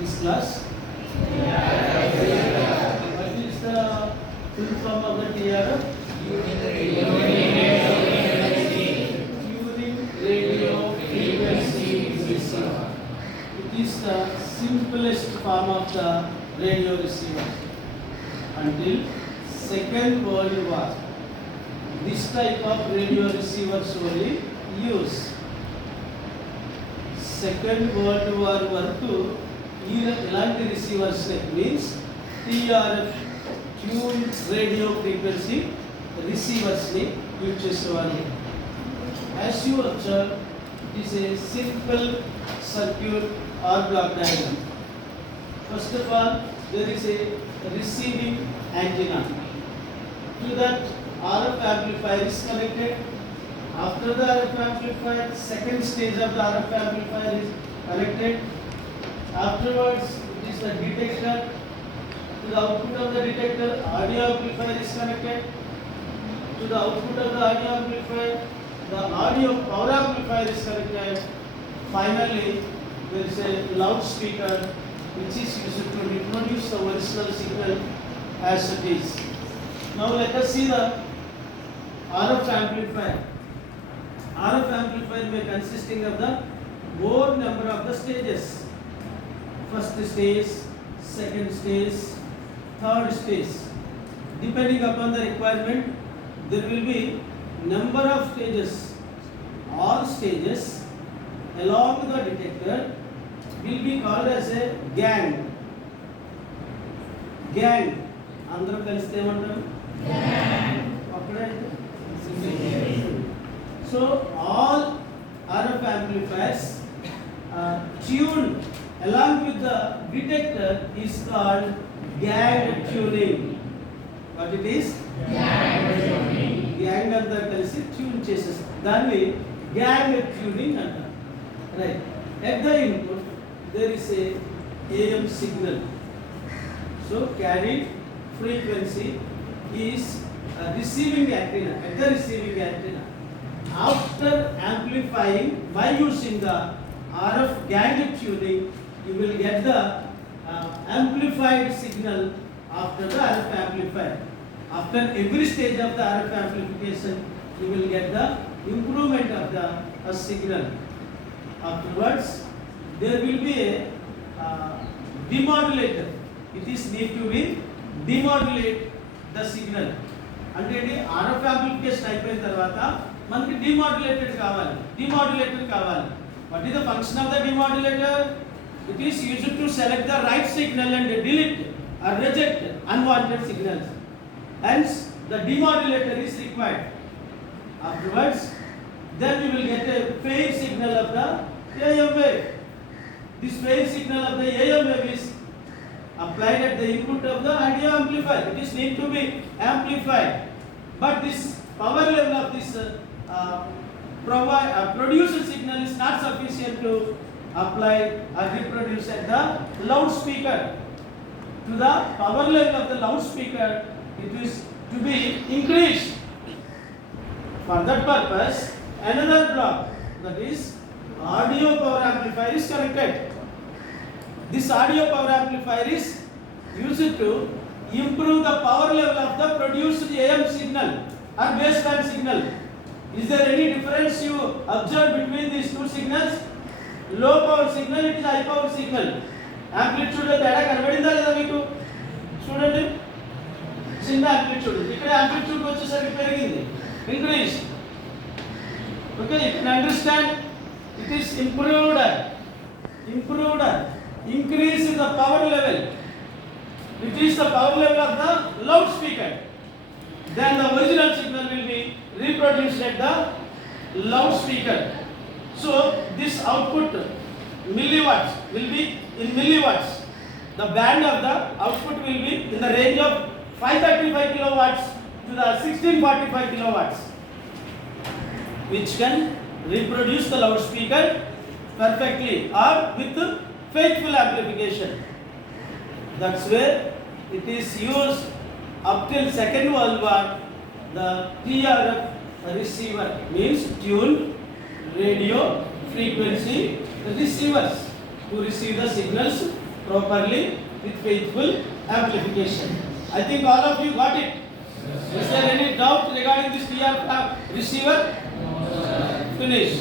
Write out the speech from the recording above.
this class? What is the full form of the TRF? Tuning radio frequency receiver. It is the simplest form of the radio receiver. Until Second World War, this type of radio receivers only used. Second World War వరకు ఇలాంటి receivers means TRF tuned radio frequency receivers ని use చేసేవారు. As you observe, it is a simple circuit or block diagram. First of all, there is a receiving antenna. To that RF amplifier is connected. After the RF amplifier, second stage of the RF amplifier is connected. Afterwards, it is the detector. To the output of the detector, audio amplifier is connected. To the output of the audio amplifier, the audio power amplifier is connected. Finally, there is a loudspeaker which is used to reproduce the original signal as it is. Now let us see the RF amplifier. RF amplifier may consisting of the more number of the stages. First stage, second stage, third stage. Depending upon the requirement, there will be number of stages. All stages along the detector will be called as a gang. Gang. అందరూ కలిస్తే ఏమంటారు? So all RF amplifiers tuned along with the detector is called gang tuning. What it is? Gang tuning. Gang అంతా కలిసి tune చేసేస్తారు. దాన్ని gang tuning అంటారు. Right. At the input there is a AM signal. So carried frequency is a receiving antenna. At the receiving antenna, after amplifying by using the RF gang tuning, you will get the amplified signal after the RF amplifier. After every stage of the RF amplification, you will get the improvement of the signal. Afterwards, there will be a demodulator. It is need to be demodulate the signal. అంటే RF amplification అయిపోయిన తర్వాత మనకి demodulated కావాలి. Demodulator కావాలి. What is the function of the demodulator? It is used to select the right signal and delete or reject unwanted signals. Hence, the demodulator is required. Afterwards, then we will get a phase signal of the AM wave. This phase signal of the AM wave is applied at the input of the audio amplifier. It is need to be amplified. But this power level of this produced signal is not sufficient to apply or reproduce at the loudspeaker. To the power level of the loudspeaker, it is to be increased. For that purpose, another block, that is audio power amplifier, is connected. This audio power amplifier is used to improve the power level of the produced AM signal or baseband signal. Is there any difference you observe between these two signals? Low power signal, it is high power signal. Amplitude తేడా కనబడిందా లేదా మీకు? చూడండి, చిన్న amplitude, ఇక్కడ amplitude వచ్చేసరికి పెరిగింది, increase. Okay, you can understand. It is improved, increase in the power level. It is the power level of the loudspeaker. Then the original signal will be reproduced at the loudspeaker. So this output milliwatts will be in milliwatts. The band of the output will be in the range of 535 kilowatts to the 1645 kilowatts, which can reproduce the loudspeaker perfectly or with faithful amplification. That's where it is used up till Second World War. The TRF receiver means tuned radio frequency receivers to receive the signals properly with faithful amplification. I think all of you got it. Is there any doubt regarding this TR receiver? Finish.